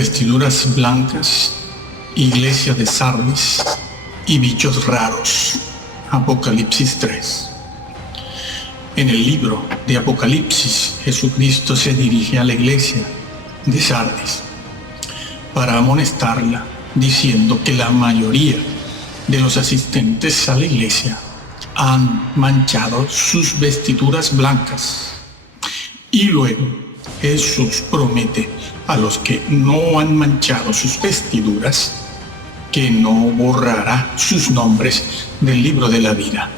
vestiduras blancas, iglesia de Sardis y bichos raros. Apocalipsis 3. En el libro de Apocalipsis, Jesucristo se dirige a la iglesia de Sardis para amonestarla, diciendo que la mayoría de los asistentes a la iglesia han manchado sus vestiduras blancas. Y luego Jesús promete a los que no han manchado sus vestiduras que no borrará sus nombres del libro de la vida.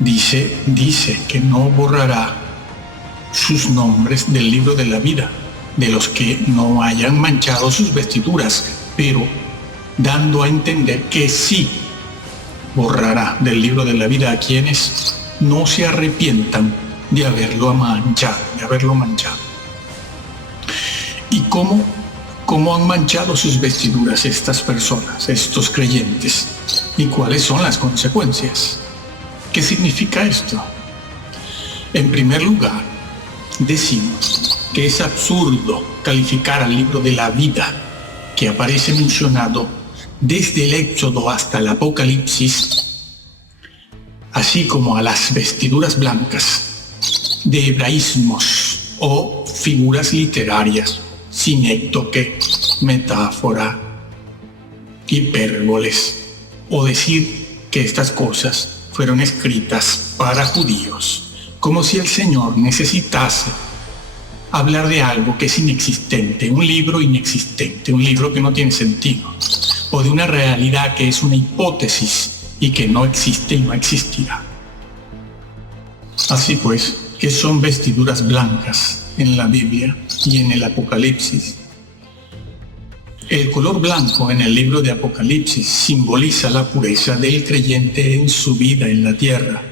Dice que no borrará sus nombres del libro de la vida de los que no hayan manchado sus vestiduras, pero dando a entender que sí borrará del libro de la vida a quienes no se arrepientan de haberlo manchado. ¿Y cómo han manchado sus vestiduras estas personas, estos creyentes? ¿Y cuáles son las consecuencias? ¿Qué significa esto? En primer lugar, decimos que es absurdo calificar al libro de la vida, que aparece mencionado desde el Éxodo hasta el Apocalipsis, así como a las vestiduras blancas, de hebraísmos o figuras literarias, sinécdoque, metáfora, hipérboles, o decir que estas cosas fueron escritas para judíos, como si el Señor necesitase hablar de algo que es inexistente, un libro inexistente, un libro que no tiene sentido, o de una realidad que es una hipótesis y que no existe y no existirá. Así pues, ¿qué son vestiduras blancas en la Biblia y en el Apocalipsis? El color blanco en el libro de Apocalipsis simboliza la pureza del creyente en su vida en la tierra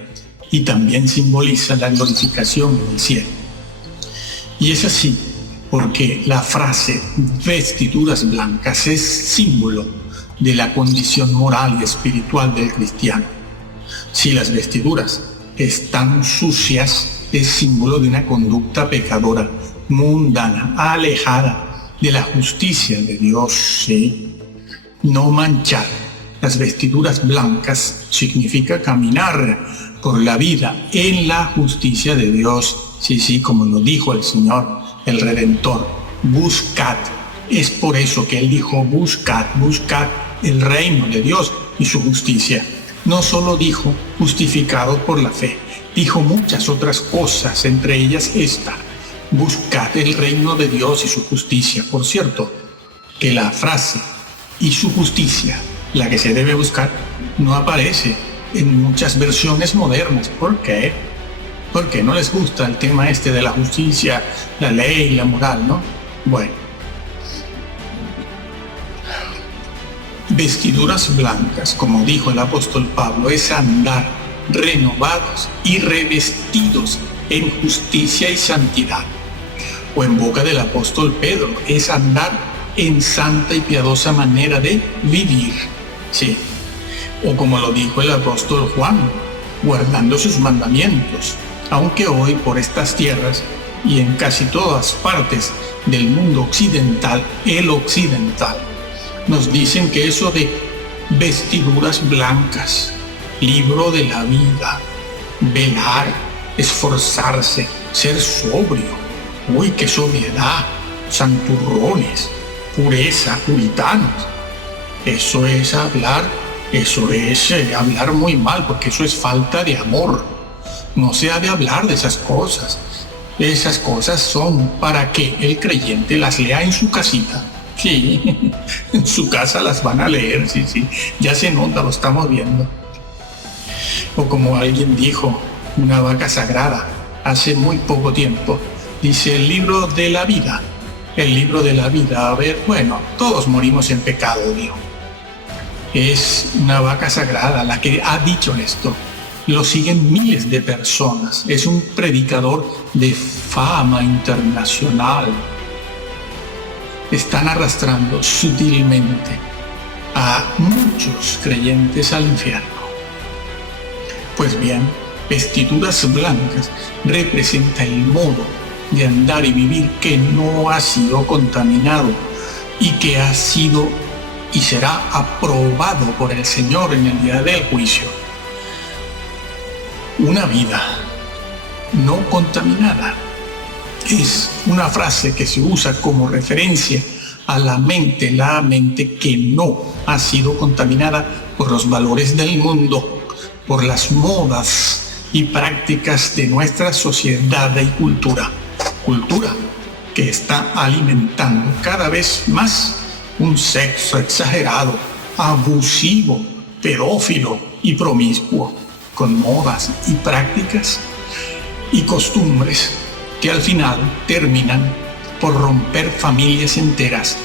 y también simboliza la glorificación en el cielo. Y es así porque la frase vestiduras blancas es símbolo de la condición moral y espiritual del cristiano. Si las vestiduras están sucias, es símbolo de una conducta pecadora, mundana, alejada de la justicia de Dios, ¿sí? No manchar las vestiduras blancas significa caminar por la vida en la justicia de Dios, sí, como lo dijo el Señor, el Redentor. Buscad. Es por eso que Él dijo, buscad el reino de Dios y su justicia. No solo dijo justificado por la fe, dijo muchas otras cosas, entre ellas esta: buscad el reino de Dios y su justicia. Por cierto, que la frase y su justicia, la que se debe buscar, no aparece en muchas versiones modernas. ¿Por qué? Porque no les gusta el tema este de la justicia, la ley, la moral, ¿no? Bueno. Vestiduras blancas, como dijo el apóstol Pablo, es andar renovados y revestidos en justicia y santidad. O en boca del apóstol Pedro, es andar en santa y piadosa manera de vivir. Sí. O como lo dijo el apóstol Juan, guardando sus mandamientos. Aunque hoy por estas tierras y en casi todas partes del mundo occidental, el occidental, nos dicen que eso de vestiduras blancas, libro de la vida, velar, esforzarse, ser sobrio, uy, qué sobriedad, santurrones, pureza, puritanos, eso es hablar muy mal, porque eso es falta de amor. No se ha de hablar de esas cosas. Esas cosas son para que el creyente las lea en su casita. Sí, en su casa las van a leer, sí, ya se nota, lo estamos viendo. O como alguien dijo, una vaca sagrada, hace muy poco tiempo, dice el libro de la vida. El libro de la vida, a ver, bueno, todos morimos en pecado, dijo. Es una vaca sagrada la que ha dicho esto. Lo siguen miles de personas. Es un predicador de fama internacional. Están arrastrando sutilmente a muchos creyentes al infierno. Pues bien, vestiduras blancas representa el modo de andar y vivir que no ha sido contaminado y que ha sido y será aprobado por el Señor en el día del juicio. Una vida no contaminada es una frase que se usa como referencia a la mente que no ha sido contaminada por los valores del mundo, por las modas y prácticas de nuestra sociedad y cultura que está alimentando cada vez más un sexo exagerado, abusivo, pedófilo y promiscuo, con modas y prácticas y costumbres que al final terminan por romper familias enteras,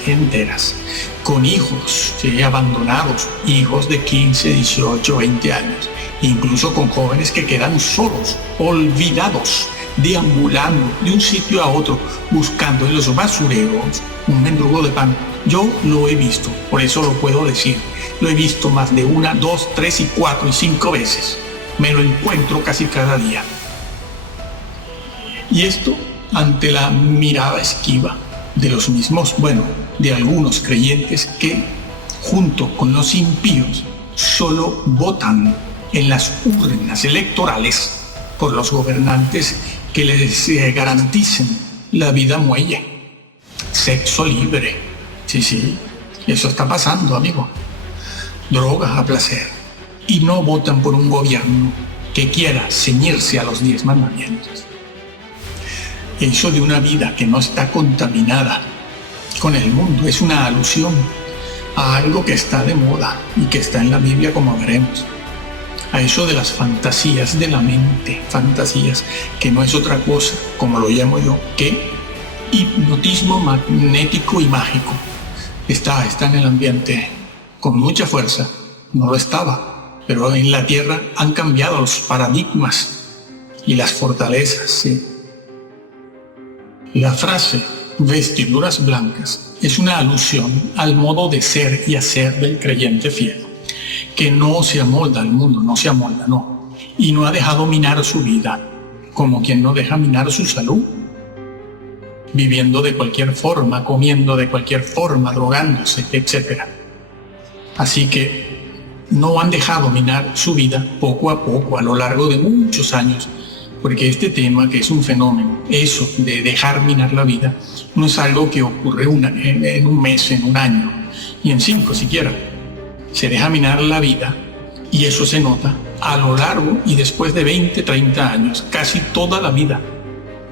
con hijos abandonados, hijos de 15, 18, 20 años, incluso con jóvenes que quedan solos, olvidados, deambulando de un sitio a otro, buscando en los basureros un mendrugo de pan. Yo lo he visto, por eso lo puedo decir. Lo he visto más de 1, 2, 3, 4 y 5 veces. Me lo encuentro casi cada día. Y esto ante la mirada esquiva de los mismos, de algunos creyentes que, junto con los impíos, solo votan en las urnas electorales por los gobernantes que les garanticen la vida muelle, sexo libre. Sí, eso está pasando, amigo. Drogas a placer. Y no votan por un gobierno que quiera ceñirse a los 10 mandamientos. Eso de una vida que no está contaminada con el mundo es una alusión a algo que está de moda y que está en la Biblia, como veremos. A eso de las fantasías de la mente, fantasías que no es otra cosa, como lo llamo yo, que hipnotismo magnético y mágico. Está en el ambiente con mucha fuerza, no lo estaba, pero en la tierra han cambiado los paradigmas y las fortalezas, ¿sí? La frase vestiduras blancas es una alusión al modo de ser y hacer del creyente fiel, que no se amolda al mundo, no, y no ha dejado minar su vida, como quien no deja minar su salud, viviendo de cualquier forma, comiendo de cualquier forma, drogándose, etc. Así que no han dejado minar su vida poco a poco, a lo largo de muchos años, porque este tema, que es un fenómeno, eso de dejar minar la vida, no es algo que ocurre en un mes, en un año, y en 5 siquiera. Se deja minar la vida y eso se nota a lo largo y después de 20, 30 años, casi toda la vida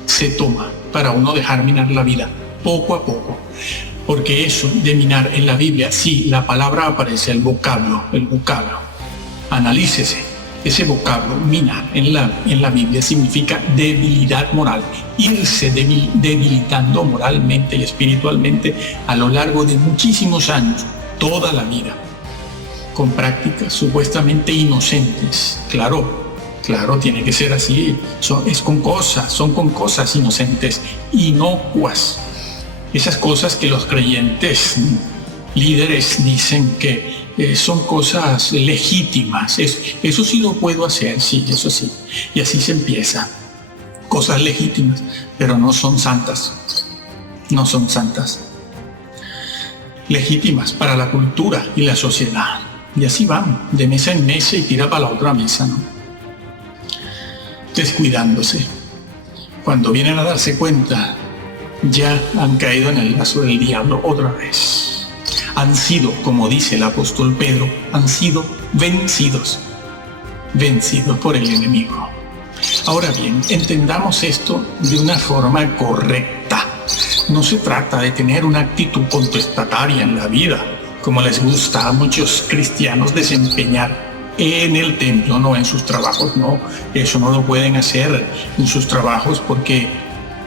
se toma para uno dejar minar la vida, poco a poco. Porque eso de minar en la Biblia, sí, la palabra aparece, el vocablo. Analícese. Ese vocablo, minar, en la Biblia significa debilidad moral, irse debilitando moralmente y espiritualmente a lo largo de muchísimos años, toda la vida, con prácticas supuestamente inocentes. Claro, tiene que ser así, son con cosas inocentes, inocuas. Esas cosas que los creyentes líderes dicen que son cosas legítimas. Eso sí lo puedo hacer, sí, eso sí. Y así se empieza. Cosas legítimas, pero no son santas. No son santas. Legítimas para la cultura y la sociedad. Y así van, de mesa en mesa y tira para la otra mesa, ¿no? Descuidándose. Cuando vienen a darse cuenta, ya han caído en el lazo del diablo otra vez. Han sido, como dice el apóstol Pedro, han sido vencidos por el enemigo. Ahora bien, entendamos esto de una forma correcta. No se trata de tener una actitud contestataria en la vida, como les gusta a muchos cristianos desempeñar en el templo, no en sus trabajos, no. Eso no lo pueden hacer en sus trabajos porque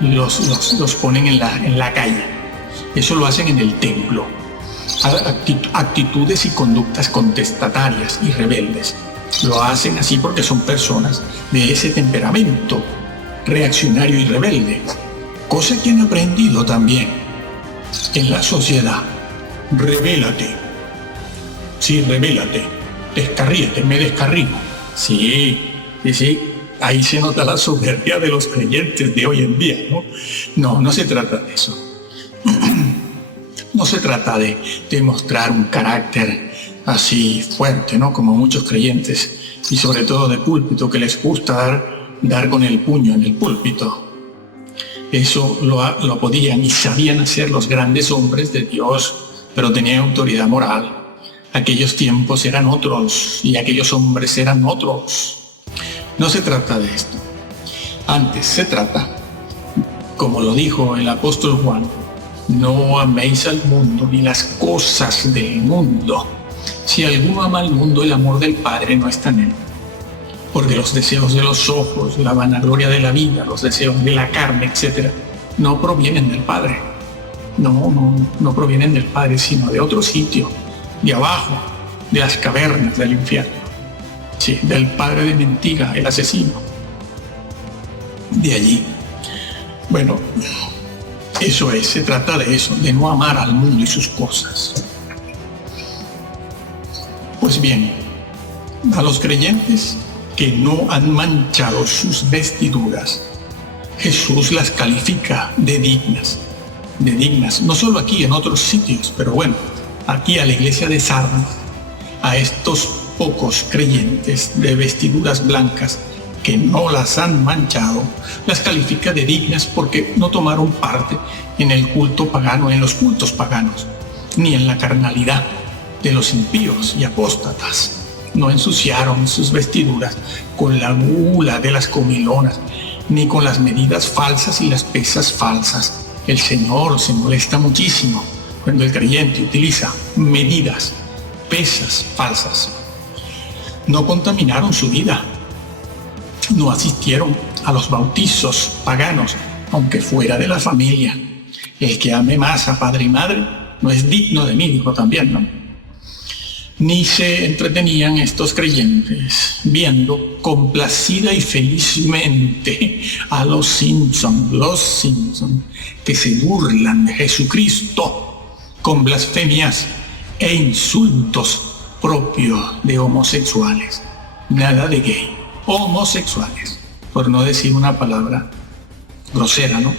los ponen en la calle. Eso lo hacen en el templo. Actitudes y conductas contestatarias y rebeldes. Lo hacen así porque son personas de ese temperamento reaccionario y rebelde, cosa que han aprendido también en la sociedad. Rebélate. Sí, rebélate. Descarríate, me descarrilo. Sí. Ahí se nota la soberbia de los creyentes de hoy en día, ¿no? No se trata de eso. No se trata de demostrar un carácter así fuerte, ¿no? Como muchos creyentes, y sobre todo de púlpito, que les gusta dar con el puño en el púlpito. Eso lo podían y sabían hacer los grandes hombres de Dios, pero tenían autoridad moral. Aquellos tiempos eran otros y aquellos hombres eran otros. No se trata de esto. Antes se trata, como lo dijo el apóstol Juan, no améis al mundo ni las cosas del mundo. Si alguno ama al mundo, el amor del Padre no está en él. Porque los deseos de los ojos, la vanagloria de la vida, los deseos de la carne, etc., no provienen del Padre. No provienen del Padre, sino de otro sitio, de abajo, de las cavernas del infierno. Sí, del padre de mentira, el asesino. De allí. Bueno, eso es, se trata de eso, de no amar al mundo y sus cosas. Pues bien, a los creyentes que no han manchado sus vestiduras, Jesús las califica de dignas, no solo aquí, en otros sitios, pero bueno, aquí a la iglesia de Sardis, a estos pocos creyentes de vestiduras blancas que no las han manchado, las califica de dignas porque no tomaron parte en el culto pagano, en los cultos paganos, ni en la carnalidad de los impíos y apóstatas. No ensuciaron sus vestiduras con la gula de las comilonas, ni con las medidas falsas y las pesas falsas. El Señor se molesta muchísimo cuando el creyente utiliza medidas, pesas falsas. No contaminaron su vida, no asistieron a los bautizos paganos, aunque fuera de la familia. El que ame más a padre y madre no es digno de mí, dijo también, ¿no? Ni se entretenían estos creyentes viendo complacida y felizmente a los Simpson, que se burlan de Jesucristo con blasfemias e insultos propios de homosexuales. Nada de gay, homosexuales, por no decir una palabra grosera, ¿no?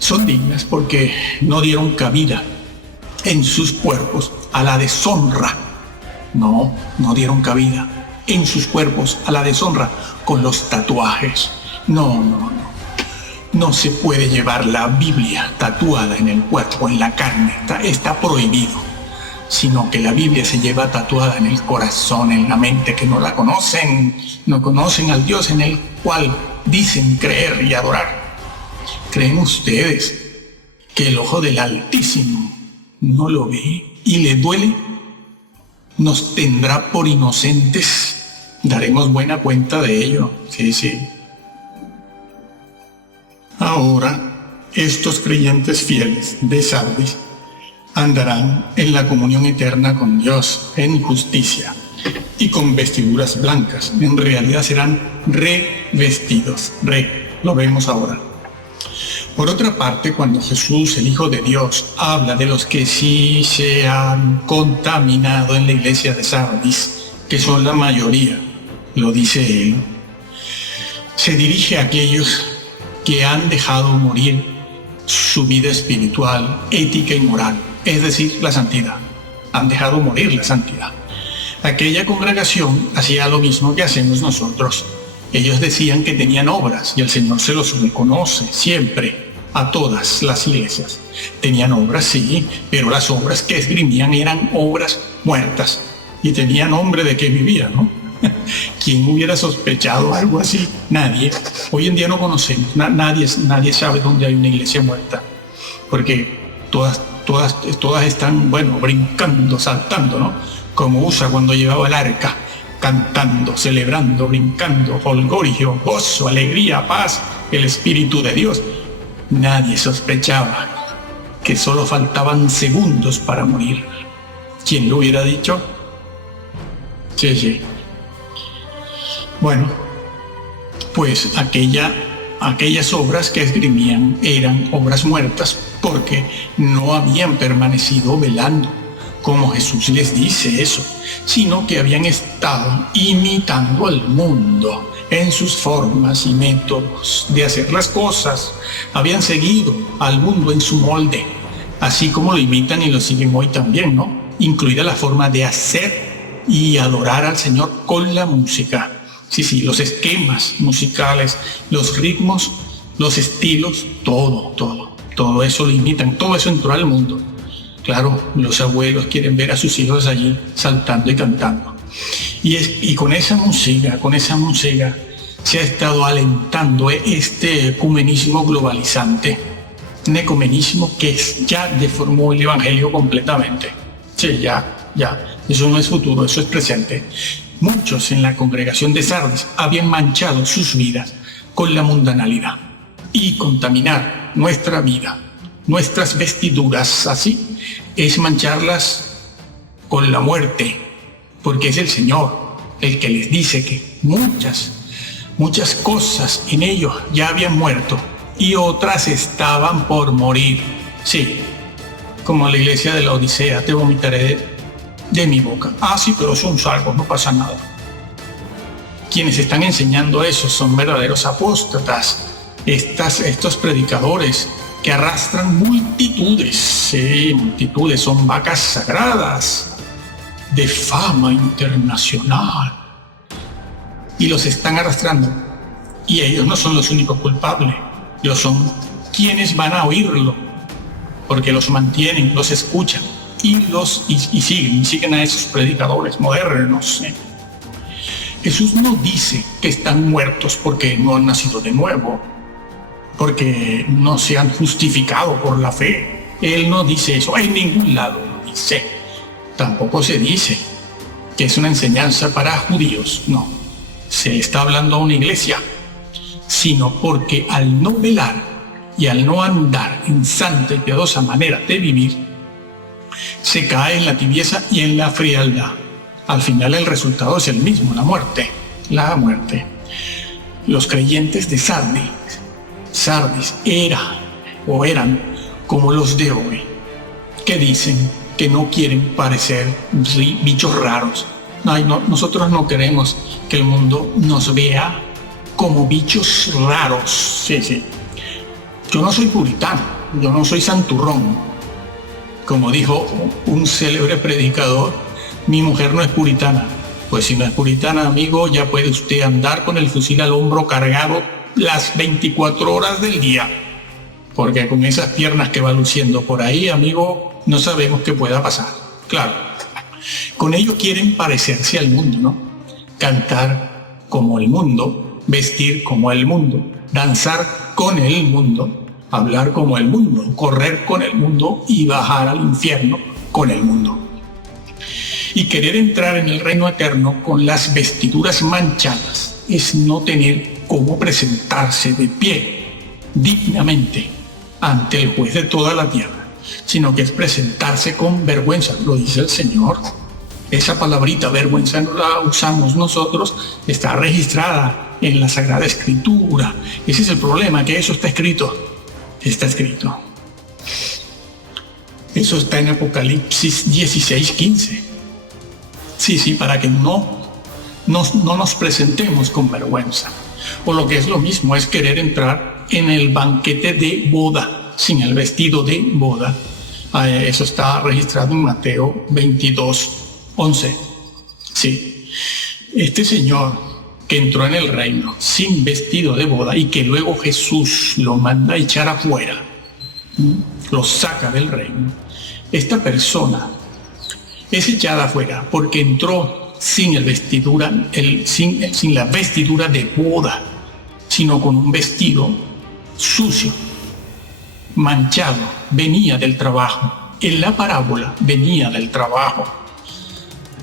Son dignas porque no dieron cabida en sus cuerpos a la deshonra. No dieron cabida en sus cuerpos a la deshonra con los tatuajes. No se puede llevar la Biblia tatuada en el cuerpo, en la carne, está prohibido. Sino que la Biblia se lleva tatuada en el corazón, en la mente, que no la conocen, no conocen al Dios en el cual dicen creer y adorar. ¿Creen ustedes que el ojo del Altísimo no lo ve y le duele? ¿Nos tendrá por inocentes? Daremos buena cuenta de ello. Sí. Ahora, estos creyentes fieles de Sardis andarán en la comunión eterna con Dios en justicia y con vestiduras blancas. En realidad serán revestidos. Lo vemos ahora. Por otra parte, cuando Jesús, el Hijo de Dios, habla de los que sí se han contaminado en la iglesia de Sardis, que son la mayoría, lo dice él, se dirige a aquellos que han dejado morir su vida espiritual, ética y moral, es decir, la santidad. Han dejado morir la santidad. Aquella congregación hacía lo mismo que hacemos nosotros. Ellos decían que tenían obras y el Señor se los reconoce siempre a todas las iglesias. Tenían obras, sí, pero las obras que esgrimían eran obras muertas y tenían nombre de que vivían, ¿no? ¿Quién hubiera sospechado algo así? Nadie. Hoy en día no conocemos, nadie sabe dónde hay una iglesia muerta, porque todas están, brincando, saltando, ¿no? Como Usa cuando llevaba el arca, cantando, celebrando, brincando, jolgorio, gozo, alegría, paz, el Espíritu de Dios. Nadie sospechaba que solo faltaban segundos para morir. ¿Quién lo hubiera dicho? Sí. Bueno, pues aquellas obras que esgrimían eran obras muertas porque no habían permanecido velando, como Jesús les dice eso, sino que habían estado imitando al mundo en sus formas y métodos de hacer las cosas. Habían seguido al mundo en su molde, así como lo imitan y lo siguen hoy también, ¿no? Incluida la forma de hacer y adorar al Señor con la música. Sí, los esquemas musicales, los ritmos, los estilos, todo eso lo imitan, todo eso entró al mundo. Claro, los abuelos quieren ver a sus hijos allí saltando y cantando. Y con esa música se ha estado alentando este ecumenismo globalizante, un ecumenismo que ya deformó el evangelio completamente. Sí, ya, eso no es futuro, eso es presente. Muchos en la congregación de Sardis habían manchado sus vidas con la mundanalidad y contaminar nuestra vida, nuestras vestiduras, así es mancharlas con la muerte, porque es el Señor el que les dice que muchas cosas en ellos ya habían muerto y otras estaban por morir. Sí, como la iglesia de la Odisea, te vomitaré de mi boca. Sí, pero son salvos, no pasa nada. Quienes están enseñando eso son verdaderos apóstatas, estos predicadores que arrastran multitudes, son vacas sagradas de fama internacional y los están arrastrando, y ellos no son los únicos culpables, ellos son quienes van a oírlo, porque los mantienen, los escuchan y siguen a esos predicadores modernos. Jesús no dice que están muertos porque no han nacido de nuevo, porque no se han justificado por la fe. Él no dice eso, en ningún lado lo dice. Tampoco se dice que es una enseñanza para judíos, no. Se está hablando a una iglesia, sino porque al no velar y al no andar en santa y piadosa manera de vivir, se cae en la tibieza y en la frialdad. Al final el resultado es el mismo, la muerte. Los creyentes de Sardis eran como los de hoy, que dicen que no quieren parecer bichos raros. Nosotros no queremos que el mundo nos vea como bichos raros. Sí. Yo no soy puritano, yo no soy santurrón. Como dijo un célebre predicador, mi mujer no es puritana. Pues si no es puritana, amigo, ya puede usted andar con el fusil al hombro cargado las 24 horas del día. Porque con esas piernas que va luciendo por ahí, amigo, no sabemos qué pueda pasar. Claro, con ello quieren parecerse al mundo, ¿no? Cantar como el mundo, vestir como el mundo, danzar con el mundo, hablar como el mundo, correr con el mundo y bajar al infierno con el mundo. Y querer entrar en el reino eterno con las vestiduras manchadas es no tener cómo presentarse de pie dignamente ante el juez de toda la tierra, sino que es presentarse con vergüenza, lo dice el Señor. Esa palabrita vergüenza no la usamos nosotros, está registrada en la Sagrada Escritura. Ese es el problema, que eso está escrito. Eso está en Apocalipsis 16:15. Sí, para que no nos presentemos con vergüenza. O lo que es lo mismo, es querer entrar en el banquete de boda, sin el vestido de boda. Eso está registrado en Mateo 22:11. Sí, este Señor que entró en el reino sin vestido de boda y que luego Jesús lo manda a echar afuera, lo saca del reino. Esta persona es echada afuera porque entró sin la vestidura de boda, sino con un vestido sucio, manchado. Venía del trabajo. En la parábola venía del trabajo.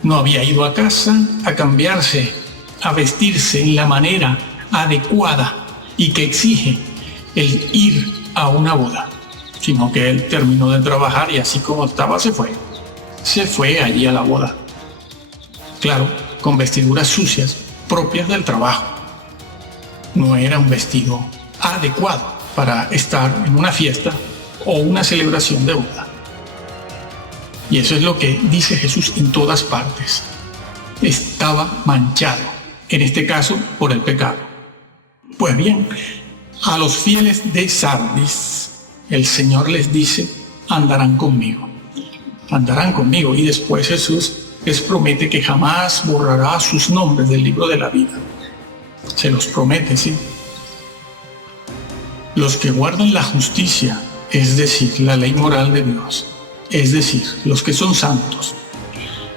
No había ido a casa a cambiarse, a vestirse en la manera adecuada y que exige el ir a una boda, sino que él terminó de trabajar y así como estaba se fue allí a la boda. Claro, con vestiduras sucias propias del trabajo. No era un vestido adecuado para estar en una fiesta o una celebración de boda. Y eso es lo que dice Jesús en todas partes. Estaba manchado en este caso por el pecado. Pues bien, a los fieles de Sardis, el Señor les dice, andarán conmigo, y después Jesús les promete que jamás borrará sus nombres del libro de la vida. Se los promete, ¿sí? Los que guardan la justicia, es decir, la ley moral de Dios, es decir, los que son santos,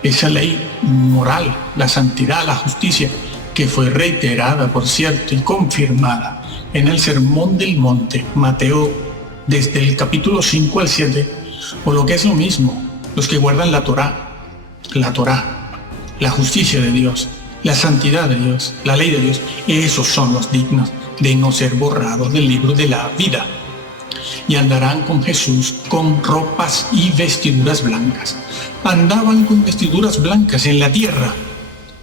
esa ley moral, la santidad, la justicia, que fue reiterada, por cierto, y confirmada en el Sermón del Monte, Mateo, desde el capítulo 5 al 7, o lo que es lo mismo, los que guardan la Torá, la justicia de Dios, la santidad de Dios, la ley de Dios, esos son los dignos de no ser borrados del libro de la vida. Y andarán con Jesús con ropas y vestiduras blancas. Andaban con vestiduras blancas en la tierra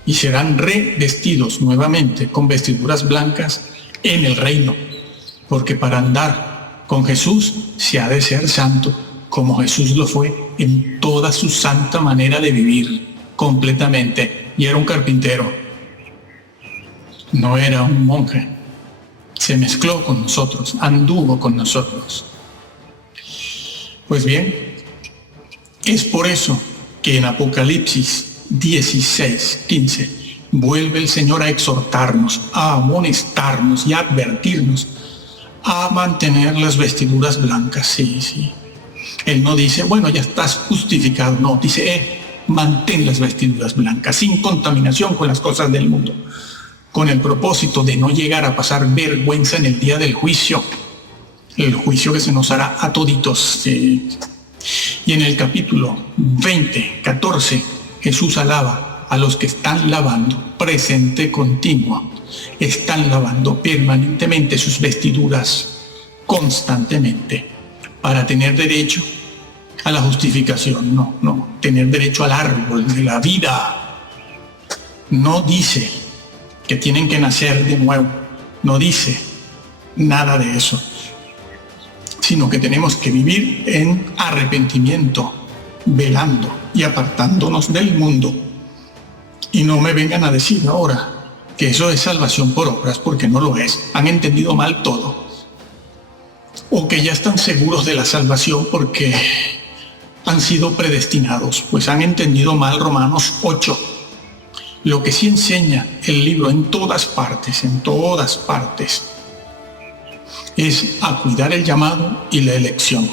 y serán revestidos nuevamente con vestiduras blancas en el reino. Porque para andar con Jesús se ha de ser santo, como Jesús lo fue en toda su santa manera de vivir, completamente. Y era un carpintero, no era un monje. Se mezcló con nosotros, anduvo con nosotros. Pues bien, es por eso que en Apocalipsis 16:15 vuelve el Señor a exhortarnos, a amonestarnos y a advertirnos a mantener las vestiduras blancas. Sí. Él no dice, bueno, ya estás justificado. No, dice, mantén las vestiduras blancas, sin contaminación con las cosas del mundo, con el propósito de no llegar a pasar vergüenza en el día del juicio, el juicio que se nos hará a toditos. Sí. Y en el capítulo 20:14, Jesús alaba a los que están lavando, presente continuo, están lavando permanentemente sus vestiduras, constantemente, para tener derecho a la justificación. No, tener derecho al árbol de la vida. No dice que tienen que nacer de nuevo, no dice nada de eso, sino que tenemos que vivir en arrepentimiento, velando y apartándonos del mundo. Y no me vengan a decir ahora que eso es salvación por obras, porque no lo es. Han entendido mal todo. O que ya están seguros de la salvación porque han sido predestinados, pues han entendido mal Romanos 8. Lo que sí enseña el libro en todas partes, es a cuidar el llamado y la elección.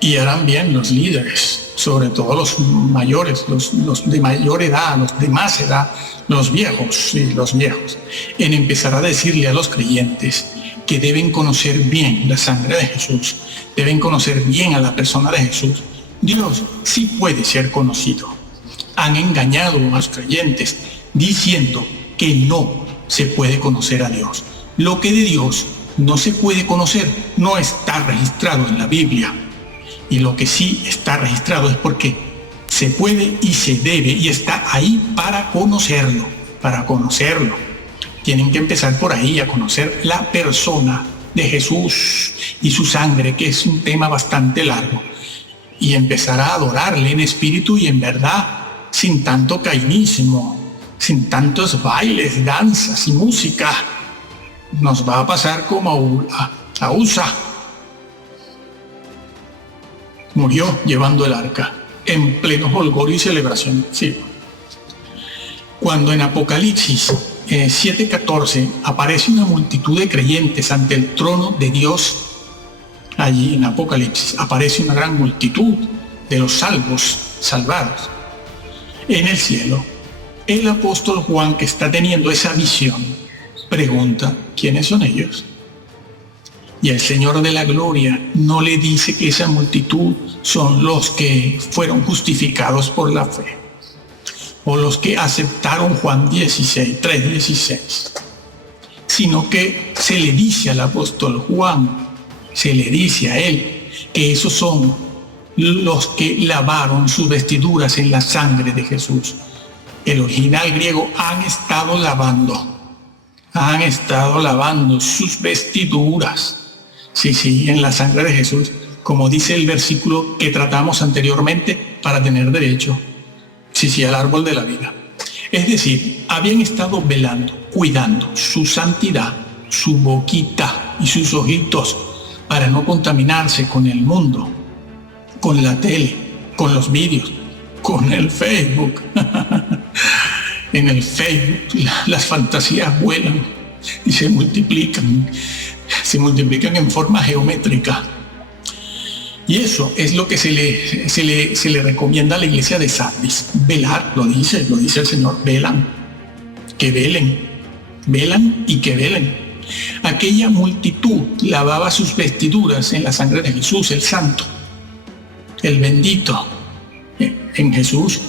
Y harán bien los líderes, sobre todo los mayores, los de mayor edad, los de más edad, los viejos, en empezar a decirle a los creyentes que deben conocer bien la sangre de Jesús, deben conocer bien a la persona de Jesús. Dios sí puede ser conocido. Han engañado a los creyentes diciendo que no se puede conocer a Dios. Lo que de Dios no se puede conocer no está registrado en la Biblia. Y lo que sí está registrado es porque se puede y se debe y está ahí para conocerlo. Tienen que empezar por ahí, a conocer la persona de Jesús y su sangre, que es un tema bastante largo. Y empezar a adorarle en espíritu y en verdad, sin tanto caínismo, sin tantos bailes, danzas y música. Nos va a pasar como a Usa. Murió llevando el arca, en pleno holgorio y celebración. Sí. Cuando en Apocalipsis 7:14 aparece una multitud de creyentes ante el trono de Dios, allí en Apocalipsis aparece una gran multitud de los salvados en el cielo. El apóstol Juan, que está teniendo esa visión, pregunta, ¿quiénes son ellos? Y el Señor de la Gloria no le dice que esa multitud son los que fueron justificados por la fe, o los que aceptaron Juan 3:16, sino que se le dice al apóstol Juan, se le dice a él, que esos son los que lavaron sus vestiduras en la sangre de Jesús. El original griego, han estado lavando sus vestiduras. Sí, en la sangre de Jesús, como dice el versículo que tratamos anteriormente, para tener derecho, al árbol de la vida. Es decir, habían estado velando, cuidando su santidad, su boquita y sus ojitos para no contaminarse con el mundo, con la tele, con los vídeos, con el Facebook. En el Facebook las fantasías vuelan y se multiplican en forma geométrica. Y eso es lo que se le recomienda a la iglesia de Sardis. Velar, lo dice el Señor, velan y que velen. Aquella multitud lavaba sus vestiduras en la sangre de Jesús, el santo, el bendito, en Jesús,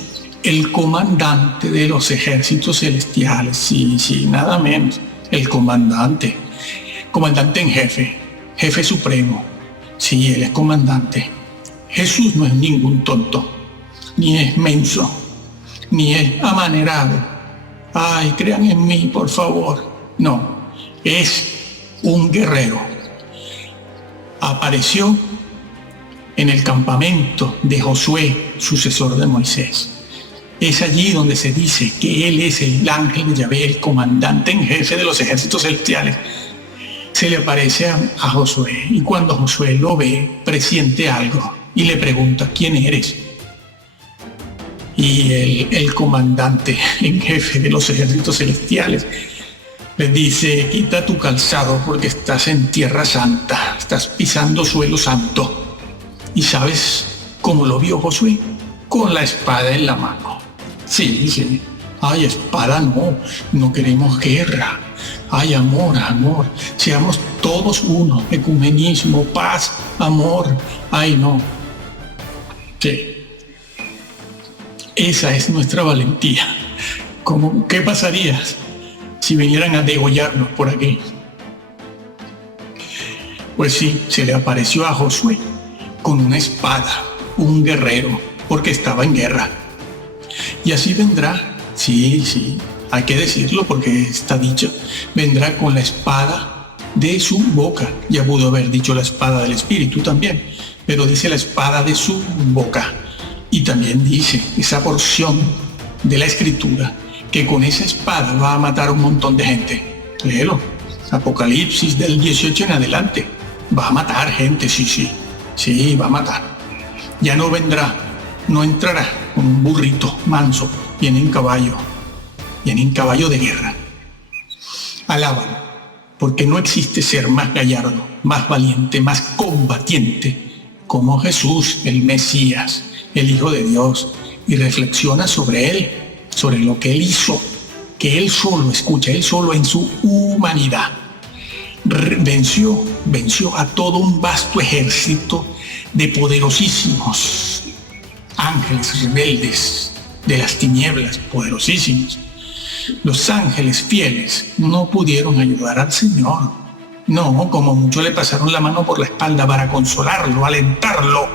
el comandante de los ejércitos celestiales, sí, nada menos, el comandante en jefe supremo. Sí, Él es comandante. Jesús no es ningún tonto, ni es menso, ni es amanerado. Ay, crean en mí, por favor. No, es un guerrero. Apareció en el campamento de Josué, sucesor de Moisés. Es allí donde se dice que Él es el ángel de Yahvé, el comandante en jefe de los ejércitos celestiales. Se le aparece a Josué, y cuando Josué lo ve, presiente algo y le pregunta: ¿quién eres? Y el comandante en jefe de los ejércitos celestiales le dice: quita tu calzado porque estás en tierra santa, estás pisando suelo santo. ¿Y sabes cómo lo vio Josué? Con la espada en la mano. Sí. Ay, espada no queremos guerra. Ay, amor, seamos todos uno, ecumenismo, paz, amor. Ay, no. Sí. Esa es nuestra valentía. ¿Qué pasaría si vinieran a degollarnos por aquí? Pues sí, se le apareció a Josué con una espada, un guerrero, porque estaba en guerra. Y así vendrá. Sí, hay que decirlo porque está dicho, vendrá con la espada de su boca. Ya pudo haber dicho la espada del Espíritu también, pero dice la espada de su boca. Y también dice esa porción de la Escritura que con esa espada va a matar a un montón de gente. Léelo, Apocalipsis del 18 en adelante. Va a matar gente, sí, va a matar. Ya no vendrá, no entrará con un burrito manso, viene en caballo de guerra. Alábalo, porque no existe ser más gallardo, más valiente, más combatiente como Jesús, el Mesías, el Hijo de Dios, y reflexiona sobre Él, sobre lo que Él hizo, que Él solo escucha, Él solo en su humanidad venció a todo un vasto ejército de poderosísimos ángeles rebeldes de las tinieblas, poderosísimos. Los ángeles fieles no pudieron ayudar al Señor. No, como muchos le pasaron la mano por la espalda para consolarlo, alentarlo.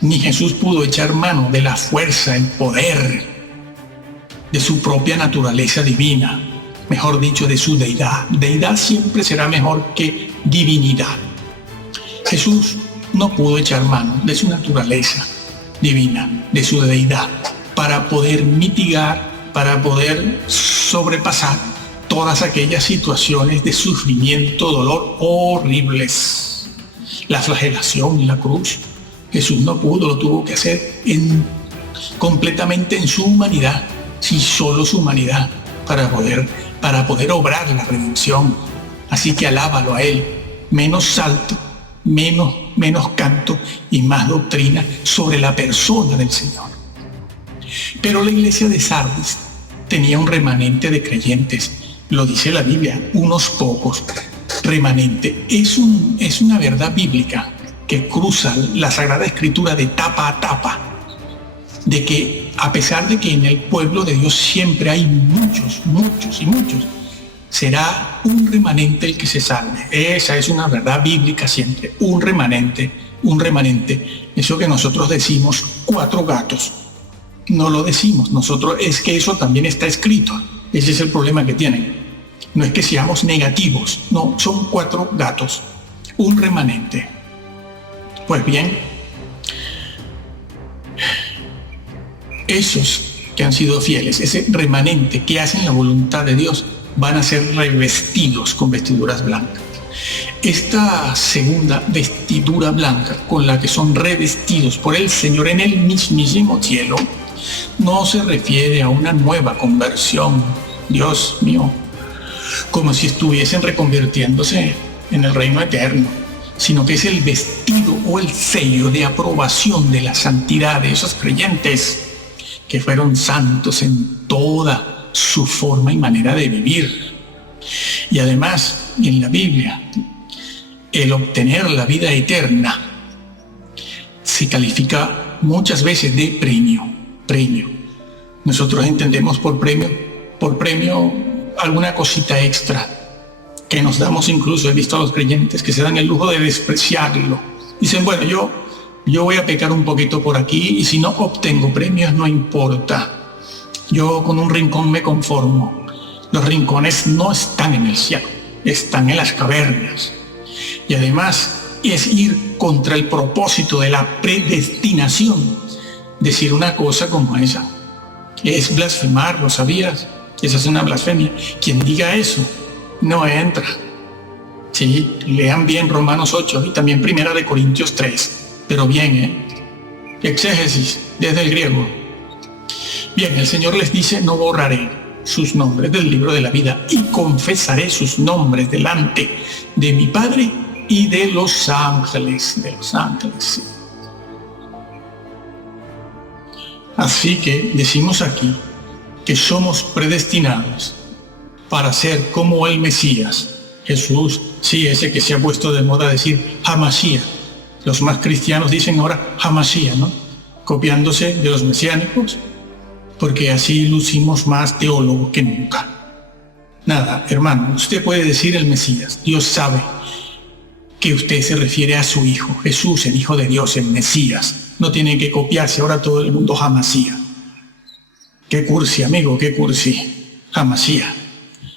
Ni Jesús pudo echar mano de la fuerza, el poder de su propia naturaleza divina, mejor dicho, de su deidad. Deidad siempre será mejor que divinidad. Jesús no pudo echar mano de su naturaleza divina, de su deidad, para poder mitigar, para poder sobrepasar todas aquellas situaciones de sufrimiento, dolor horribles. La flagelación, la cruz. Jesús no pudo, lo tuvo que hacer completamente en su humanidad, solo su humanidad, para poder obrar la redención. Así que alábalo a Él. Menos salto, menos canto y más doctrina sobre la persona del Señor. Pero la iglesia de Sardis tenía un remanente de creyentes, lo dice la Biblia, unos pocos. Remanente es una verdad bíblica que cruza la Sagrada Escritura de tapa a tapa, de que a pesar de que en el pueblo de Dios siempre hay muchos, será un remanente el que se salve. Esa es una verdad bíblica siempre, un remanente. Eso que nosotros decimos 4 gatos, no lo decimos nosotros, es que eso también está escrito. Ese es el problema que tienen. No es que seamos negativos, no, son 4 gatos, un remanente. Pues bien, esos que han sido fieles, ese remanente que hacen la voluntad de Dios, van a ser revestidos con vestiduras blancas. Esta segunda vestidura blanca con la que son revestidos por el Señor en el mismísimo cielo, no se refiere a una nueva conversión, Dios mío, como si estuviesen reconvirtiéndose en el reino eterno, sino que es el vestido o el sello de aprobación de la santidad de esos creyentes que fueron santos en toda su forma y manera de vivir. Y además, en la Biblia, el obtener la vida eterna se califica muchas veces de premio. Nosotros entendemos por premio alguna cosita extra que nos damos. Incluso he visto a los creyentes que se dan el lujo de despreciarlo. Dicen, bueno, yo voy a pecar un poquito por aquí y si no obtengo premios no importa. Yo con un rincón me conformo. Los rincones no están en el cielo, están en las cavernas. Y además es ir contra el propósito de la predestinación. Decir una cosa como esa es blasfemar, ¿lo sabías? Esa es una blasfemia. Quien diga eso no entra. Sí, lean bien Romanos 8 y también 1 Corintios 3. Pero bien, exégesis desde el griego. Bien, el Señor les dice, no borraré sus nombres del libro de la vida y confesaré sus nombres delante de mi Padre y de los ángeles. Sí. Así que decimos aquí que somos predestinados para ser como el Mesías, Jesús, sí, ese que se ha puesto de moda decir Hamashiach. Los más cristianos dicen ahora Hamashiach, ¿no? Copiándose de los mesiánicos, porque así lucimos más teólogos que nunca. Nada, hermano, usted puede decir el Mesías. Dios sabe que usted se refiere a su Hijo, Jesús, el Hijo de Dios, el Mesías. No tiene que copiarse ahora todo el mundo Hamashiach. Qué cursi, amigo, qué cursi. Hamashiach.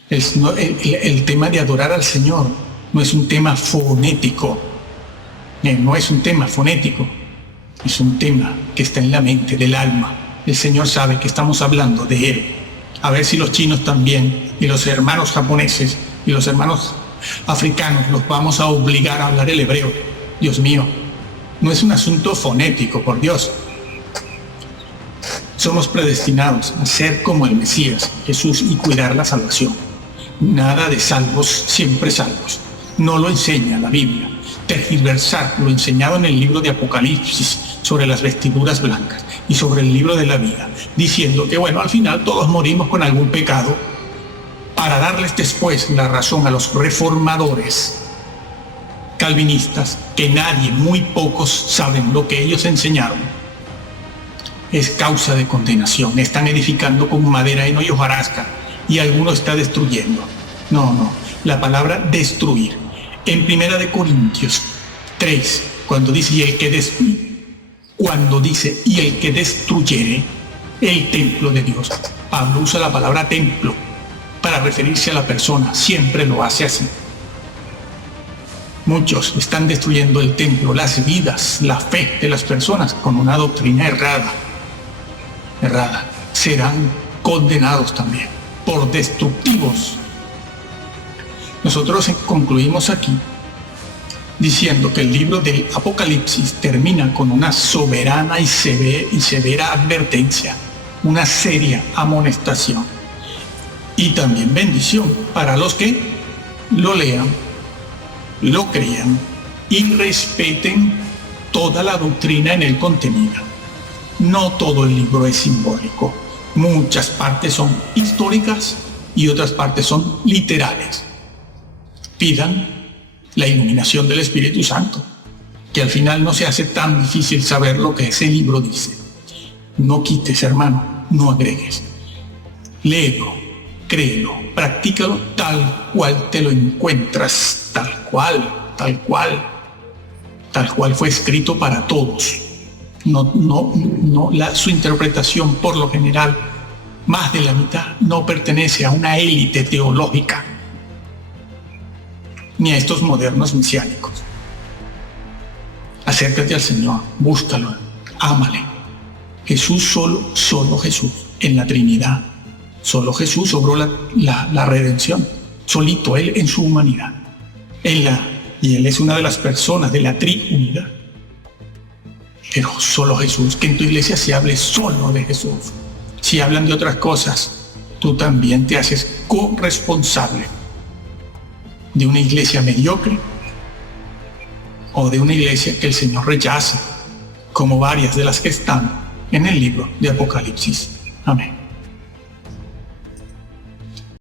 El tema de adorar al Señor no es un tema fonético. No es un tema fonético. Es un tema que está en la mente, del alma. El Señor sabe que estamos hablando de Él. A ver si los chinos también, y los hermanos japoneses, y los hermanos africanos, los vamos a obligar a hablar el hebreo. Dios mío, no es un asunto fonético, por Dios. Somos predestinados a ser como el Mesías, Jesús, y cuidar la salvación. Nada de salvos, siempre salvos. No lo enseña la Biblia. Tergiversar lo enseñado en el libro de Apocalipsis sobre las vestiduras blancas y sobre el libro de la vida, diciendo que bueno, al final todos morimos con algún pecado, para darles después la razón a los reformadores calvinistas, que nadie, muy pocos saben lo que ellos enseñaron. Es causa de condenación. Están edificando con madera, heno y hojarasca, y alguno está destruyendo. No, la palabra destruir. En 1 Corintios 3, cuando dice, y el que destruyere el templo de Dios, Pablo usa la palabra templo para referirse a la persona, siempre lo hace así. Muchos están destruyendo el templo, las vidas, la fe de las personas con una doctrina errada. Serán condenados también por destructivos. Nosotros concluimos aquí diciendo que el libro del Apocalipsis termina con una soberana y severa advertencia, una seria amonestación y también bendición para los que lo lean, lo crean y respeten toda la doctrina en el contenido. No todo el libro es simbólico. Muchas partes son históricas y otras partes son literales. Pidan la iluminación del Espíritu Santo, que al final no se hace tan difícil saber lo que ese libro dice. No quites, hermano, no agregues. Léelo, créelo, practícalo tal cual te lo encuentras, tal cual fue escrito para todos. Su interpretación, por lo general, más de la mitad, no pertenece a una élite teológica, ni a estos modernos mesiánicos. Acércate al Señor, búscalo, ámale, Jesús solo Jesús, en la Trinidad. Solo Jesús obró la redención, solito, Él en su humanidad. Y Él es una de las personas de la Trinidad. Pero solo Jesús, que en tu iglesia se hable solo de Jesús. Si hablan de otras cosas, tú también te haces corresponsable de una iglesia mediocre o de una iglesia que el Señor rechaza, como varias de las que están en el libro de Apocalipsis. Amén.